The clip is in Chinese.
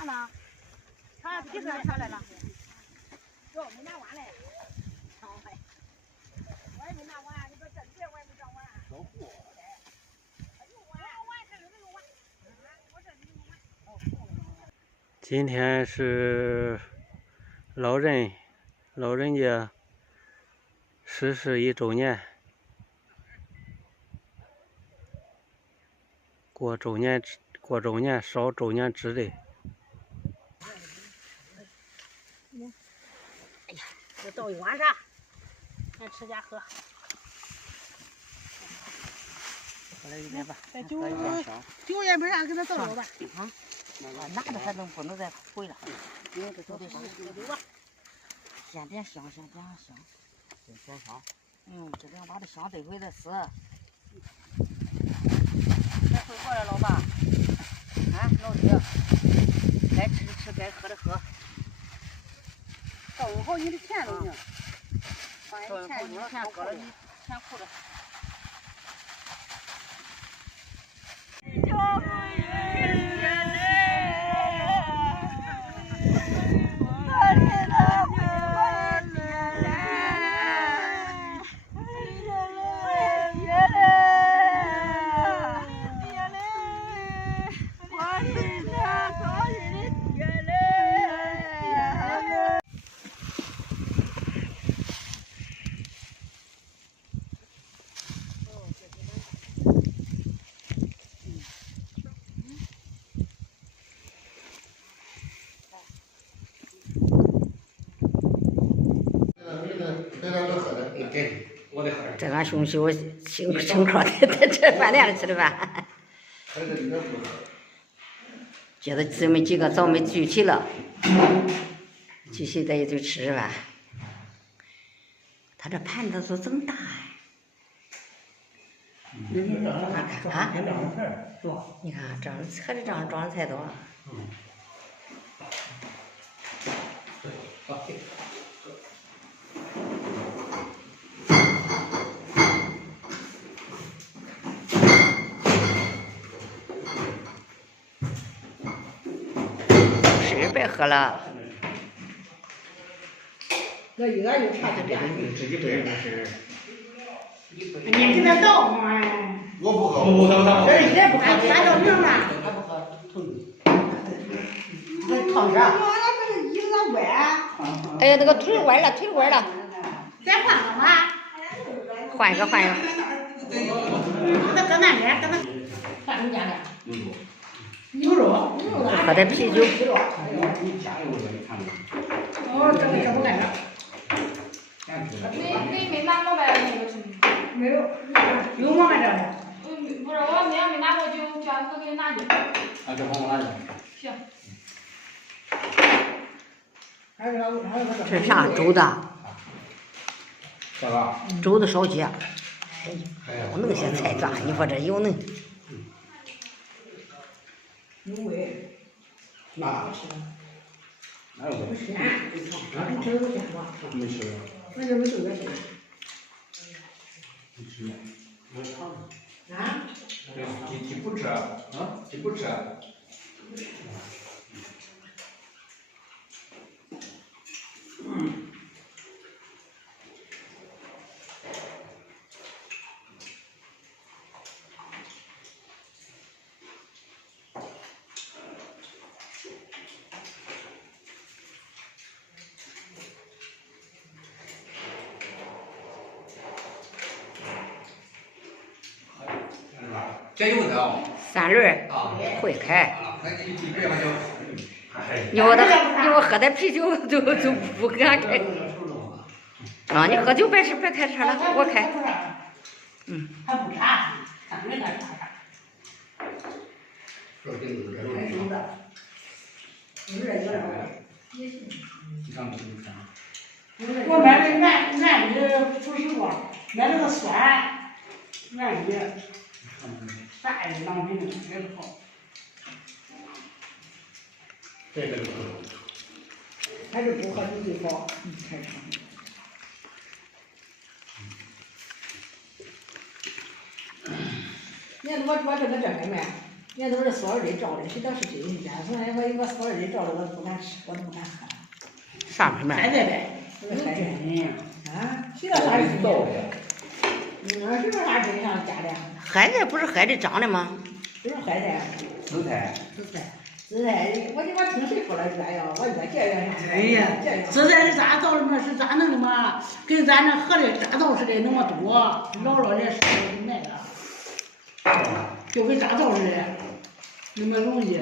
看了，他几个下来了？哟，没拿完嘞。我也没拿完，你说这些我也没找完。小货。今天是老人节逝世1周年，过周年烧周年纸的。哎呀，这倒一晚上，咱吃家喝。过来一点吧，酒也没啥，给他倒了吧。啊，拿着还不能再回了，因为这都得上。先点香，先点香。点香。这样把这香兑回再撕。该回锅了，老爸。老弟，该吃的吃，该喝的喝。倒用好你的钱都行。倒用好你的钱搁了你钱库里。这俺兄弟我请客在这饭店里吃的饭。接着姊妹几个早没聚齐了，聚齐在一起吃饭。他这盘子都这么大哎！看你看这样还是这样装的菜多。别喝了。那一个就差就这样。自己背那是。你给他倒嘛。我不喝。不。这也不喝，咱叫名嘛。他不喝，那烫啥？那个椅子歪。哎呀，那个腿歪了，腿歪了。再换个吗？换一个。那搁那边，搁那。看你家的。牛肉。喝点啤酒。哦，这不干了。你没拿老板那个什么？没有，有我们这的。不是，我没拿过酒，叫哥给你拿去。就帮我拿去。行。这是啥粥的？这个。粥的烧鸡。有那些菜渣，你说这有那。有味。哪有味？咸，你吃的不咸吧？没吃。我这没吃过咸。没吃。没尝。啊？你不吃啊？你不吃。这有的3轮会开。你说喝点啤酒就不给俺开。你喝酒别开车了，我开。还不啥？3轮干啥？我买的俺的出西瓜，买那个酸，俺的啥的当品的也好。这个还是不喝酒最好，开车。我这个这个没，人家都是塑料袋罩的，谁道是真的？从来我有个塑料袋罩的，我都不敢吃，我都不敢喝。啥买卖？海带呗，都是海带。啊，谁道啥是真的？谁说啥真像假的？海带不是海的长的吗？不是海带。紫菜。紫菜，我听谁说了越要，我越见越像。哎呀，紫菜是咋造的嘛？是咋弄的嘛？跟咱那河里渣造似的那么多，老了的是卖的，就跟渣造似的，那么容易。